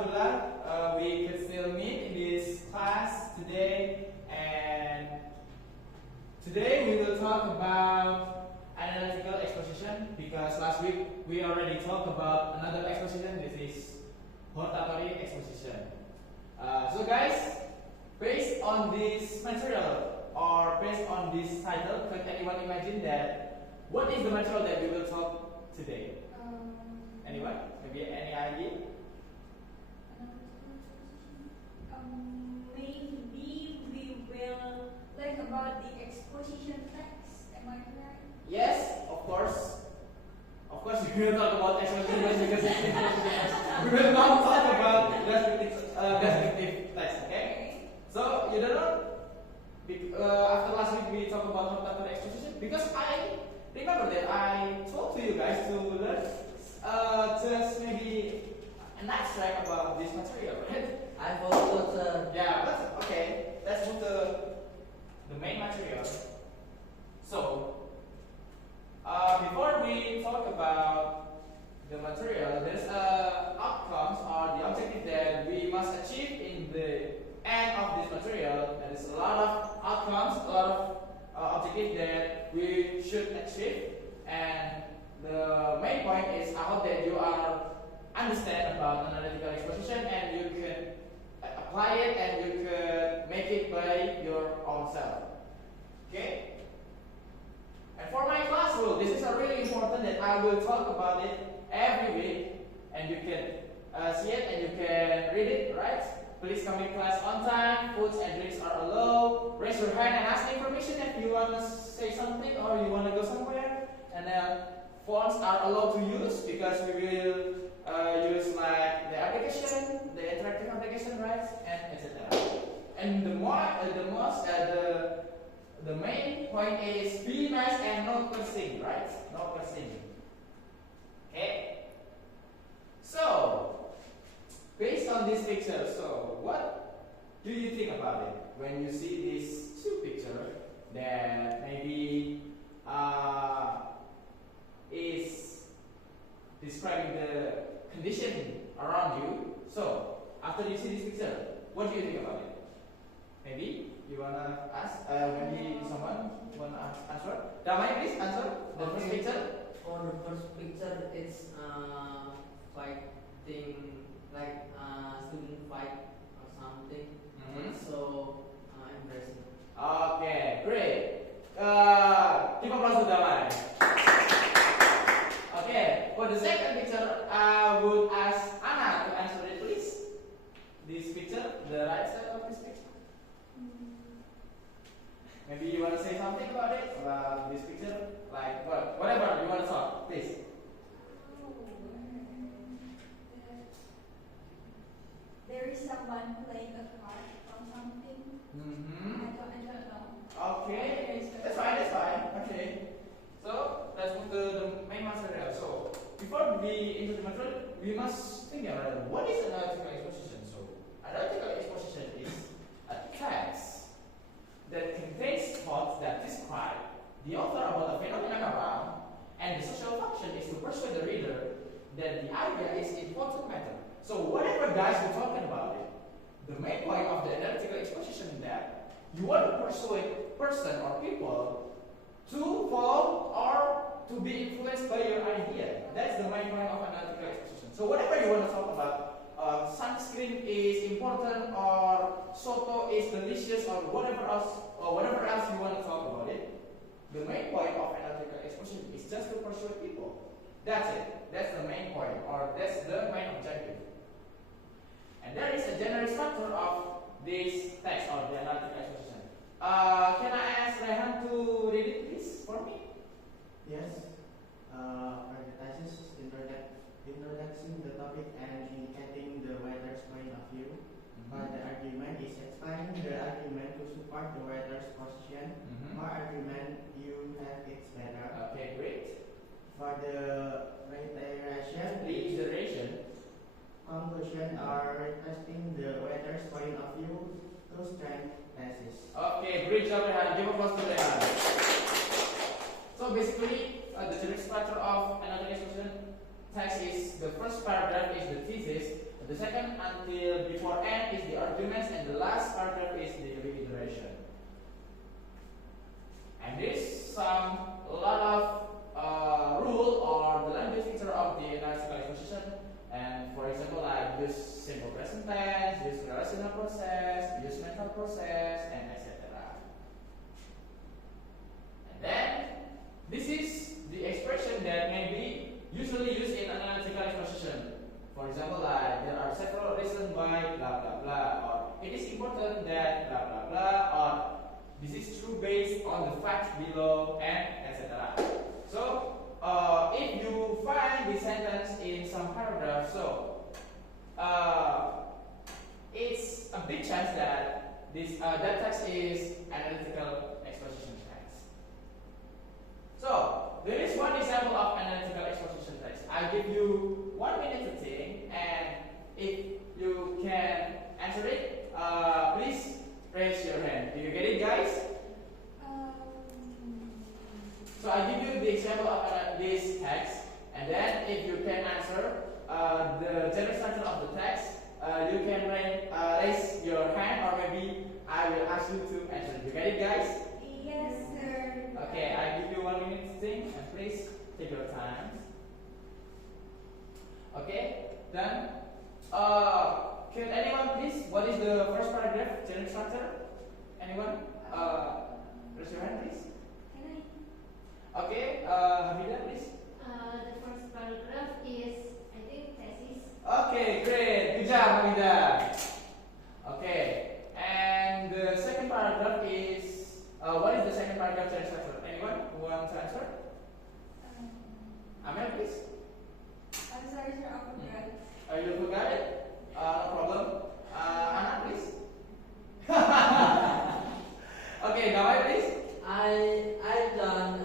Alhamdulillah, we could still meet in this class today, and today we will talk about analytical exposition, because last week we already talked about another exposition. This is hortatory exposition. So guys, based on this material or based on this title, could anyone imagine that what is the material that we will talk today? Anyone? Maybe any idea? Maybe we will learn about the exposition text. Am I right? Yes, of course. Of course, we will talk about exposition text because we will not talk about descriptive text. Okay? So you don't know. After last week we talked about hortatory exposition, because I remember that I told to you guys to learn just maybe an abstract about this material, right? I forgot. Yeah, but okay. Let's move to the main material. So, before we talk about the material, there's outcomes or the objective that we must achieve in the end of this material. There is a lot of outcomes, a lot of objectives that we should achieve, and the main point is I hope that you are understand about analytical exposition and you can apply it and you can make it by your own self. Okay? And for my class rule, this is a really important that I will talk about it every week, and you can see it and you can read it, right? Please come in class on time, foods and drinks are allowed. Raise your hand and ask information if you want to say something or you want to go somewhere. And phones are allowed to use, because we will use like the application, the interactive application, right, and etc. And the main point is be nice and no cursing, right? No cursing. Okay. So, based on this picture, so what do you think about it when you see these two pictures that maybe is describing the condition around you? So, after you see this picture, what do you think about it? Maybe you wanna ask? Maybe someone wanna answer? Damai, please answer the first Okay. picture. For the first picture, it's fighting, like student fight or something. So embarrassing. Okay, great. Give applause to Damai. Okay, for the second picture, I would ask Anna to answer it, please. This picture, the right side of this picture. Maybe you want to say something about it, about this picture, like whatever you want to talk, please. There is someone playing a card or something. I don't know. Okay, that's fine, that's fine. Okay. So let's move to the main material. So before we into the material, we must think about what is analytical exposition. So analytical exposition is a text that contains thoughts that describe the author about the phenomenon around, and the social function is to persuade the reader that the idea is important matter. So whatever guys we're talking about it, the main point of the analytical exposition is that you want to persuade person or people to follow or to be influenced by your idea. That's the main point of analytical exposition. So whatever you want to talk about, sunscreen is important, or soto is delicious, or whatever else you want to talk about it, the main point of analytical exposition is just to persuade people. That's it. That's the main point, or that's the main objective. And there is a general structure of this text or the analytical exposition. Can I ask Rehan to read it, please, for me? Yes. Advertises introducing the topic and indicating the writer's point of view. But the argument is explaining the argument to support the writer's position. More argument you have, it's better. Okay, great. For the Reiteration. conclusion or requesting the writer's point of view to strengthen thesis. Okay, great job, Rehan. Give applause to Rehan. So basically, the generic structure of analytical exposition text is the first paragraph is the thesis, The second until before n is the arguments, and the last paragraph is the reiteration. And this some a lot of rule or the language feature of the analytical exposition. And for example, like use simple present tense, use relational process, use mental process, and etc. And then this is the expression that may be usually used in analytical exposition. For example, like there are several reasons why blah blah blah, or it is important that blah blah blah, or this is true based on the facts below, and etc. So if you find this sentence in some paragraph, so it's a big chance that that text is analytical exposition text. So there is one example of analytical exposition text. I give you 1 minute to think, and if you can answer it, please raise your hand. Do you get it, guys? So I give you the example of this text, and then if you can answer the general structure of the text, you can raise your hand, or maybe I will ask you to answer. You get it, guys? Yes, sir. Okay, I give you 1 minute to think, and please take your time. Okay, then can anyone please? What is the first paragraph? General structure? Anyone? Raise your hand, please. Okay, Hamida, please. The first paragraph is, I think, thesis. Okay, great. Good job, Hamida. Okay, and the second paragraph is, what is the second paragraph general structure? Anyone who wants to answer? Amel, please. I'm sorry, sir, I forgot. You forgot it? No problem. Anna, please. Okay, Damai, please. I don't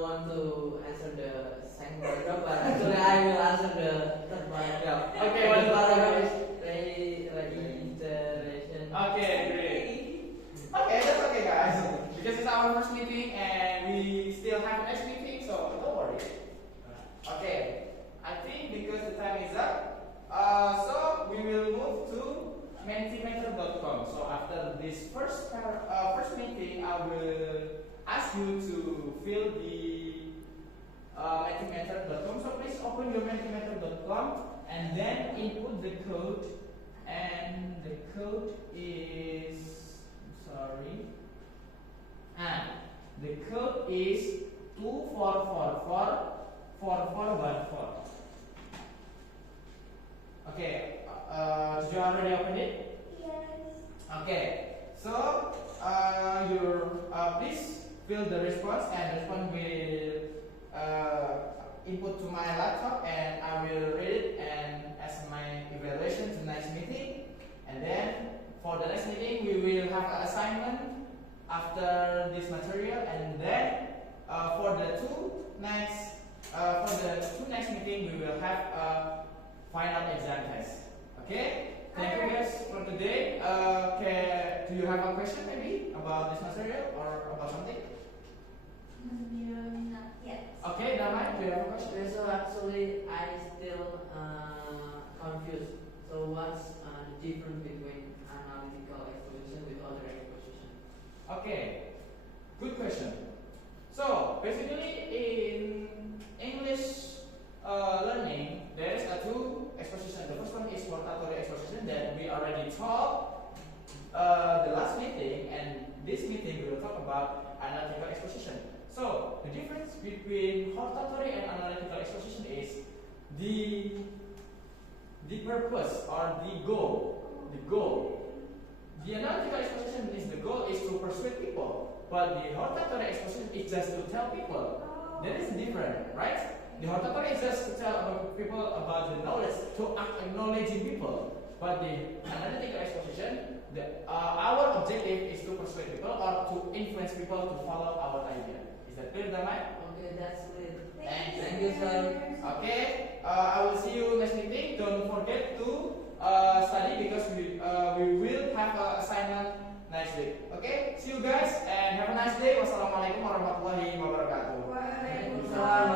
want to answer the second paragraph, but actually I will answer the third paragraph. Okay, First what paragraph is reiteration. Okay, great. Okay, that's okay, guys. Because it's our first meeting and we still have next meeting, so don't worry. Okay, I think because the time is up, so we will move to mentimeter.com. So after this first meeting, I will ask you to fill the mentimeter.com. So please open your mentimeter.com and then input the code. And the code is, the code is 24444414. Okay, did you already open it? Yes. Okay, so please fill the response, and response will input to my laptop, and I will read it and as my evaluation to next meeting. And then for the next meeting, we will have an assignment after this material, and then for the two next meeting, we will have a final exam test. Okay. Thank you guys for today. Do you have a question maybe about this material or about something? Not yet. Okay, Damai, do you have a question? Okay, so actually I still confused. So what's the difference between analytical exposition with other exposition? Okay, good question. So basically in English learning, there is two exposition. The first one is hortatory exposition that we already taught the last meeting, and this meeting we will talk about analytical exposition. So the difference between hortatory and analytical exposition is the purpose or the goal. The analytical exposition is the goal is to persuade people, but the hortatory exposition is just to tell people. That is different, right? The hortatory is just to tell people about the knowledge, to acknowledging people. But the analytical exposition, our objective is to persuade people or to influence people to follow our idea. Is that clear, Damai? Okay, that's clear. Thank you, sir. Okay, I will see you next meeting. Don't forget to study because we will have an assignment next week. Okay, see you guys and have a nice day. Wassalamualaikum warahmatullahi wabarakatuh. Waalaikumsalam. Waalaikumsalam.